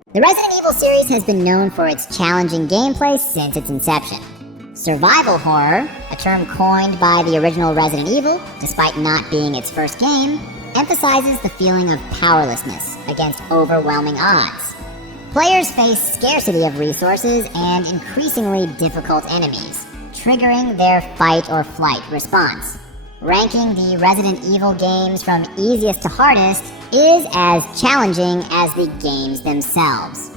The Resident Evil series has been known for its challenging gameplay since its inception. Survival horror, a term coined by the original Resident Evil, despite not being its first game, emphasizes the feeling of powerlessness against overwhelming odds. Players face scarcity of resources and increasingly difficult enemies, triggering their fight or flight response. Ranking the Resident Evil games from easiest to hardest is as challenging as the games themselves.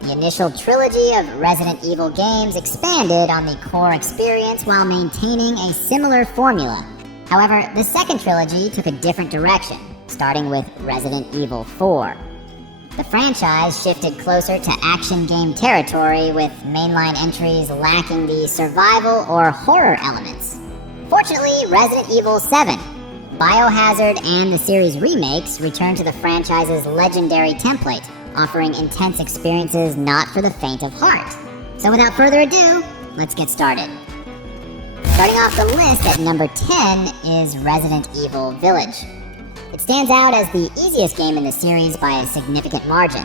The initial trilogy of Resident Evil games expanded on the core experience while maintaining a similar formula. However, the second trilogy took a different direction, starting with Resident Evil 4. The franchise shifted closer to action game territory, with mainline entries lacking the survival or horror elements. Fortunately, Resident Evil 7, Biohazard, and the series remakes return to the franchise's legendary template, offering intense experiences not for the faint of heart. So without further ado, let's get started. Starting off the list at number 10 is Resident Evil Village. It stands out as the easiest game in the series by a significant margin.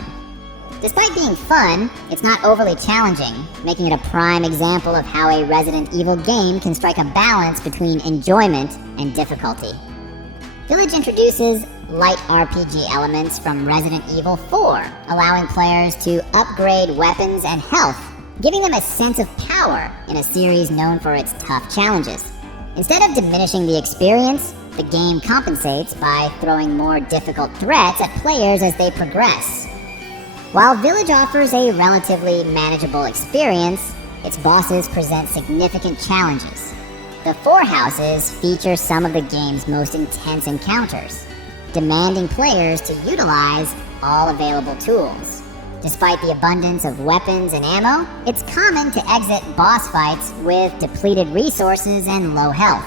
Despite being fun, it's not overly challenging, making it a prime example of how a Resident Evil game can strike a balance between enjoyment and difficulty. Village introduces light RPG elements from Resident Evil 4, allowing players to upgrade weapons and health, giving them a sense of power in a series known for its tough challenges. Instead of diminishing the experience, the game compensates by throwing more difficult threats at players as they progress. While Village offers a relatively manageable experience, its bosses present significant challenges. The four houses feature some of the game's most intense encounters, demanding players to utilize all available tools. Despite the abundance of weapons and ammo, it's common to exit boss fights with depleted resources and low health.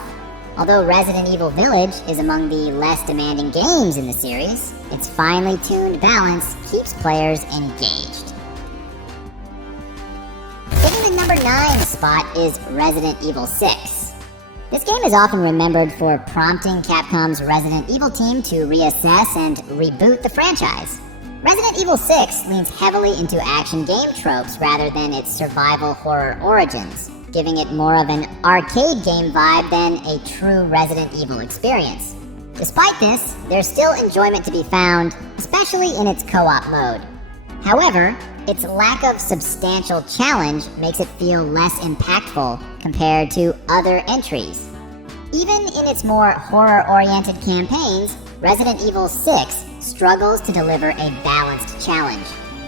Although Resident Evil Village is among the less demanding games in the series, its finely tuned balance keeps players engaged. Taking the number 9 spot is Resident Evil 6. This game is often remembered for prompting Capcom's Resident Evil team to reassess and reboot the franchise. Resident Evil 6 leans heavily into action game tropes rather than its survival horror origins, giving it more of an arcade game vibe than a true Resident Evil experience. Despite this, there's still enjoyment to be found, especially in its co-op mode. However, its lack of substantial challenge makes it feel less impactful compared to other entries. Even in its more horror-oriented campaigns, Resident Evil 6 struggles to deliver a balanced challenge.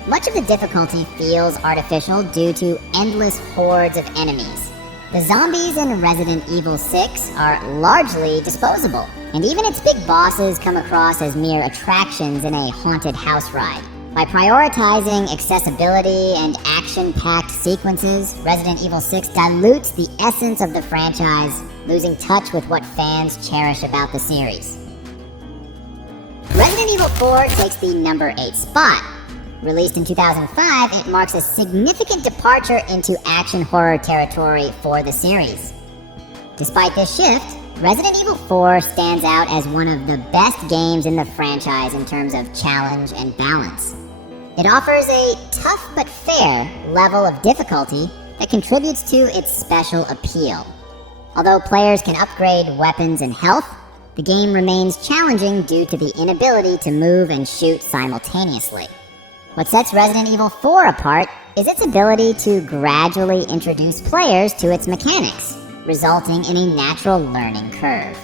Much of the difficulty feels artificial due to endless hordes of enemies. The zombies in Resident Evil 6 are largely disposable, and even its big bosses come across as mere attractions in a haunted house ride. By prioritizing accessibility and action-packed sequences, Resident Evil 6 dilutes the essence of the franchise, losing touch with what fans cherish about the series. Resident Evil 4 takes the number 8 spot. Released in 2005, it marks a significant departure into action horror territory for the series. Despite this shift, Resident Evil 4 stands out as one of the best games in the franchise in terms of challenge and balance. It offers a tough but fair level of difficulty that contributes to its special appeal. Although players can upgrade weapons and health, the game remains challenging due to the inability to move and shoot simultaneously. What sets Resident Evil 4 apart is its ability to gradually introduce players to its mechanics, resulting in a natural learning curve.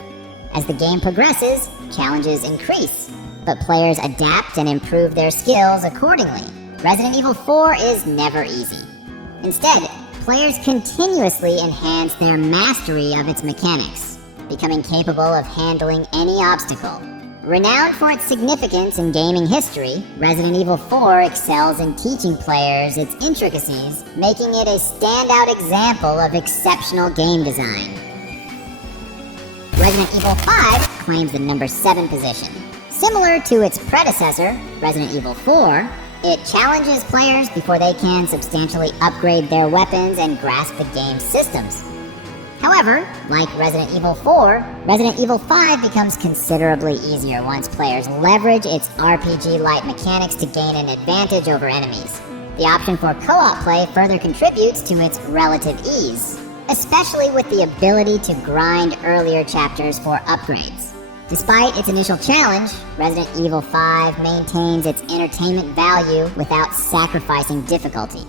As the game progresses, challenges increase, but players adapt and improve their skills accordingly. Resident Evil 4 is never easy. Instead, players continuously enhance their mastery of its mechanics, becoming capable of handling any obstacle. Renowned for its significance in gaming history, Resident Evil 4 excels in teaching players its intricacies, making it a standout example of exceptional game design. Resident Evil 5 claims the number 7 position. Similar to its predecessor, Resident Evil 4, it challenges players before they can substantially upgrade their weapons and grasp the game's systems. However, like Resident Evil 4, Resident Evil 5 becomes considerably easier once players leverage its RPG-like mechanics to gain an advantage over enemies. The option for co-op play further contributes to its relative ease, especially with the ability to grind earlier chapters for upgrades. Despite its initial challenge, Resident Evil 5 maintains its entertainment value without sacrificing difficulty.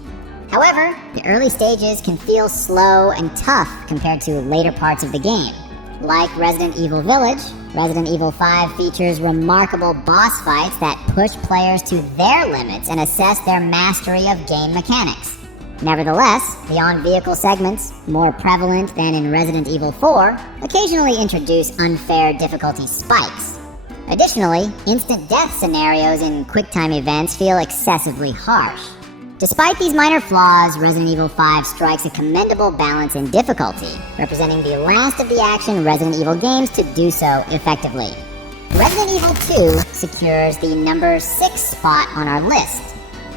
However, the early stages can feel slow and tough compared to later parts of the game. Like Resident Evil Village, Resident Evil 5 features remarkable boss fights that push players to their limits and assess their mastery of game mechanics. Nevertheless, the on-vehicle segments, more prevalent than in Resident Evil 4, occasionally introduce unfair difficulty spikes. Additionally, instant death scenarios in quick-time events feel excessively harsh. Despite these minor flaws, Resident Evil 5 strikes a commendable balance in difficulty, representing the last of the action Resident Evil games to do so effectively. Resident Evil 2 secures the number 6 spot on our list.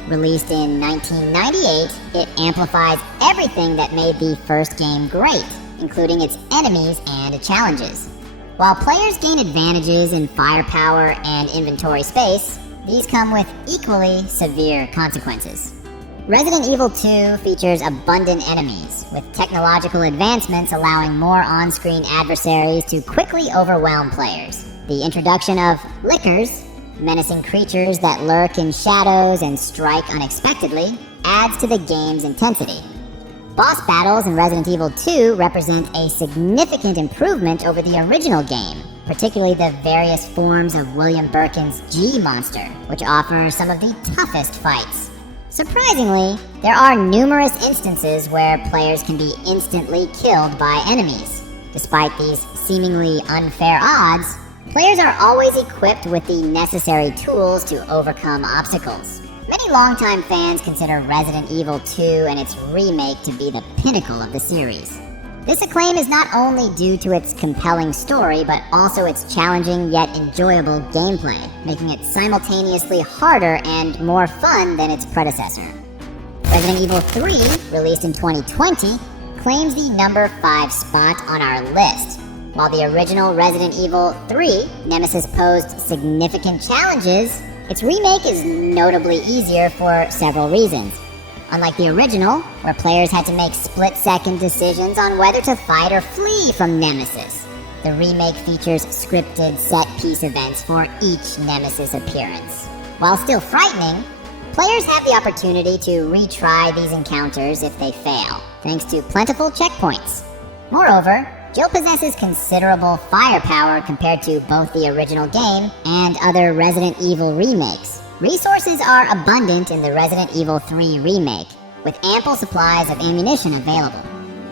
Released in 1998, it amplifies everything that made the first game great, including its enemies and challenges. While players gain advantages in firepower and inventory space, these come with equally severe consequences. Resident Evil 2 features abundant enemies, with technological advancements allowing more on-screen adversaries to quickly overwhelm players. The introduction of Lickers, menacing creatures that lurk in shadows and strike unexpectedly, adds to the game's intensity. Boss battles in Resident Evil 2 represent a significant improvement over the original game, particularly the various forms of William Birkin's G-Monster, which offer some of the toughest fights. Surprisingly, there are numerous instances where players can be instantly killed by enemies. Despite these seemingly unfair odds, players are always equipped with the necessary tools to overcome obstacles. Many longtime fans consider Resident Evil 2 and its remake to be the pinnacle of the series. This acclaim is not only due to its compelling story, but also its challenging yet enjoyable gameplay, making it simultaneously harder and more fun than its predecessor. Resident Evil 3, released in 2020, claims the number 5 spot on our list. While the original Resident Evil 3 Nemesis posed significant challenges, its remake is notably easier for several reasons. Unlike the original, where players had to make split-second decisions on whether to fight or flee from Nemesis, the remake features scripted set-piece events for each Nemesis appearance. While still frightening, players have the opportunity to retry these encounters if they fail, thanks to plentiful checkpoints. Moreover, Jill possesses considerable firepower compared to both the original game and other Resident Evil remakes. Resources are abundant in the Resident Evil 3 remake, with ample supplies of ammunition available.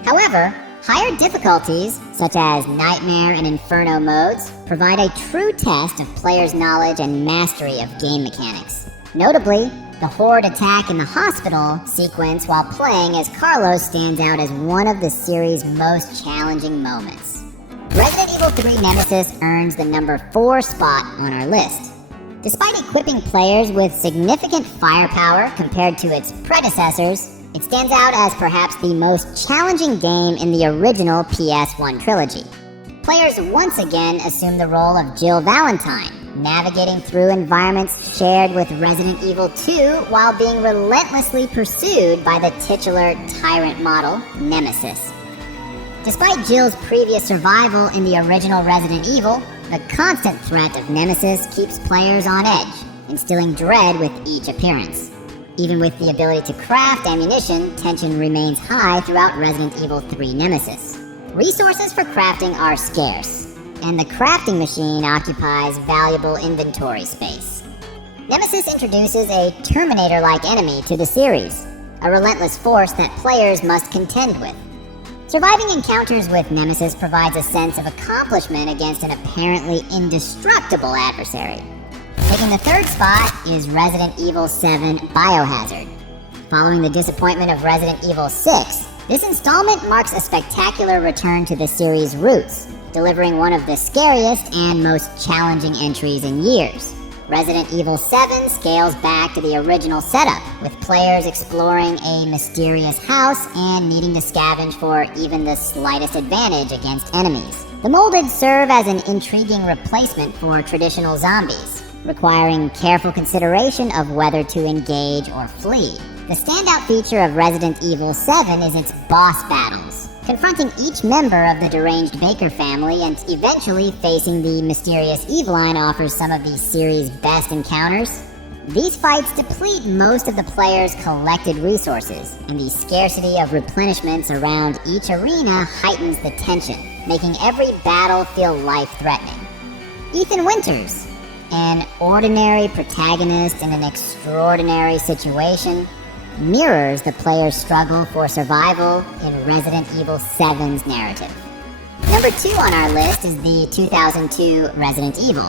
However, higher difficulties, such as Nightmare and Inferno modes, provide a true test of players' knowledge and mastery of game mechanics. Notably, the Horde attack in the hospital sequence while playing as Carlos stands out as one of the series' most challenging moments. Resident Evil 3 Nemesis earns the number 4 spot on our list. Despite equipping players with significant firepower compared to its predecessors, it stands out as perhaps the most challenging game in the original PS1 trilogy. Players once again assume the role of Jill Valentine, navigating through environments shared with Resident Evil 2 while being relentlessly pursued by the titular tyrant model, Nemesis. Despite Jill's previous survival in the original Resident Evil, the constant threat of Nemesis keeps players on edge, instilling dread with each appearance. Even with the ability to craft ammunition, tension remains high throughout Resident Evil 3 Nemesis. Resources for crafting are scarce, and the crafting machine occupies valuable inventory space. Nemesis introduces a Terminator-like enemy to the series, a relentless force that players must contend with. Surviving encounters with Nemesis provides a sense of accomplishment against an apparently indestructible adversary. Taking the 3rd spot is Resident Evil 7 Biohazard. Following the disappointment of Resident Evil 6, this installment marks a spectacular return to the series' roots, delivering one of the scariest and most challenging entries in years. Resident Evil 7 scales back to the original setup, with players exploring a mysterious house and needing to scavenge for even the slightest advantage against enemies. The molded serve as an intriguing replacement for traditional zombies, requiring careful consideration of whether to engage or flee. The standout feature of Resident Evil 7 is its boss battles, confronting each member of the deranged Baker family and eventually facing the mysterious Eveline offers some of the series' best encounters. These fights deplete most of the player's collected resources, and the scarcity of replenishments around each arena heightens the tension, making every battle feel life-threatening. Ethan Winters, an ordinary protagonist in an extraordinary situation, mirrors the player's struggle for survival in Resident Evil 7's narrative. Number 2 on our list is the 2002 Resident Evil.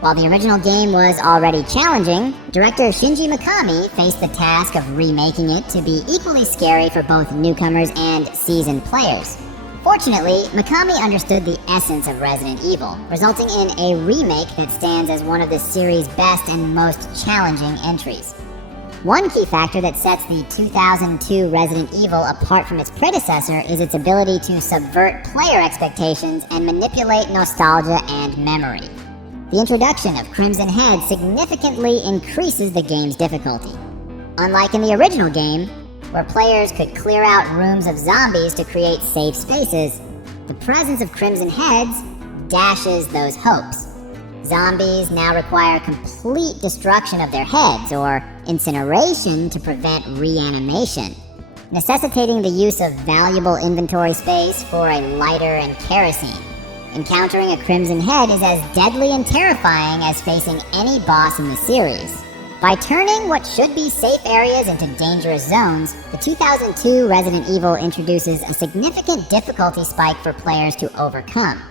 While the original game was already challenging, director Shinji Mikami faced the task of remaking it to be equally scary for both newcomers and seasoned players. Fortunately, Mikami understood the essence of Resident Evil, resulting in a remake that stands as one of the series' best and most challenging entries. One key factor that sets the 2002 Resident Evil apart from its predecessor is its ability to subvert player expectations and manipulate nostalgia and memory. The introduction of Crimson Head significantly increases the game's difficulty. Unlike in the original game, where players could clear out rooms of zombies to create safe spaces, the presence of Crimson Heads dashes those hopes. Zombies now require complete destruction of their heads or incineration to prevent reanimation, necessitating the use of valuable inventory space for a lighter and kerosene. Encountering a Crimson Head is as deadly and terrifying as facing any boss in the series. By turning what should be safe areas into dangerous zones, the 2002 Resident Evil introduces a significant difficulty spike for players to overcome.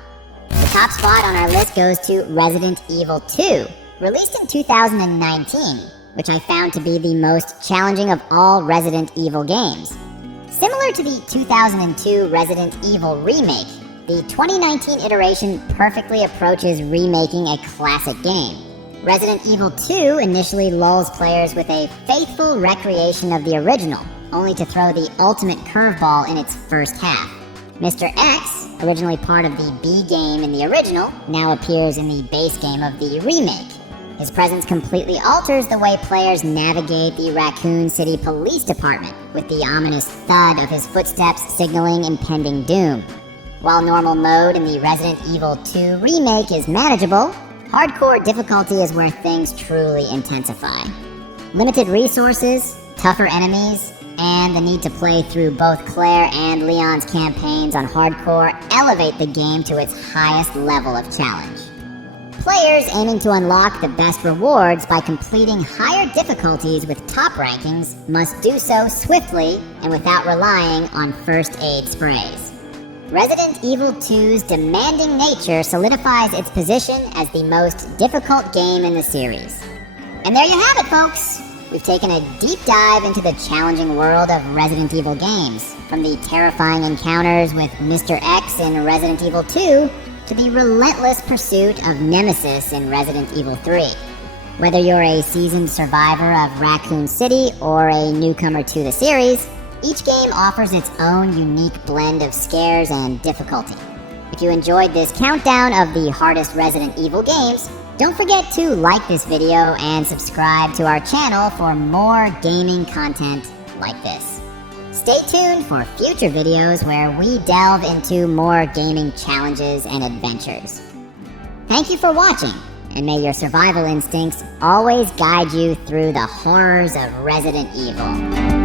The top spot on our list goes to Resident Evil 2, released in 2019, which I found to be the most challenging of all Resident Evil games. Similar to the 2002 Resident Evil remake, the 2019 iteration perfectly approaches remaking a classic game. Resident Evil 2 initially lulls players with a faithful recreation of the original, only to throw the ultimate curveball in its first half. Mr. X, originally part of the B game in the original, now appears in the base game of the remake. His presence completely alters the way players navigate the Raccoon City Police Department, with the ominous thud of his footsteps signaling impending doom. While normal mode in the Resident Evil 2 remake is manageable, hardcore difficulty is where things truly intensify. Limited resources, tougher enemies, and the need to play through both Claire and Leon's campaigns on hardcore elevate the game to its highest level of challenge. Players aiming to unlock the best rewards by completing higher difficulties with top rankings must do so swiftly and without relying on first aid sprays. Resident Evil 2's demanding nature solidifies its position as the most difficult game in the series. And there you have it, folks! We've taken a deep dive into the challenging world of Resident Evil games, from the terrifying encounters with Mr. X in Resident Evil 2 to the relentless pursuit of Nemesis in Resident Evil 3. Whether you're a seasoned survivor of Raccoon City or a newcomer to the series, each game offers its own unique blend of scares and difficulty. If you enjoyed this countdown of the hardest Resident Evil games, don't forget to like this video and subscribe to our channel for more gaming content like this. Stay tuned for future videos where we delve into more gaming challenges and adventures. Thank you for watching, and may your survival instincts always guide you through the horrors of Resident Evil.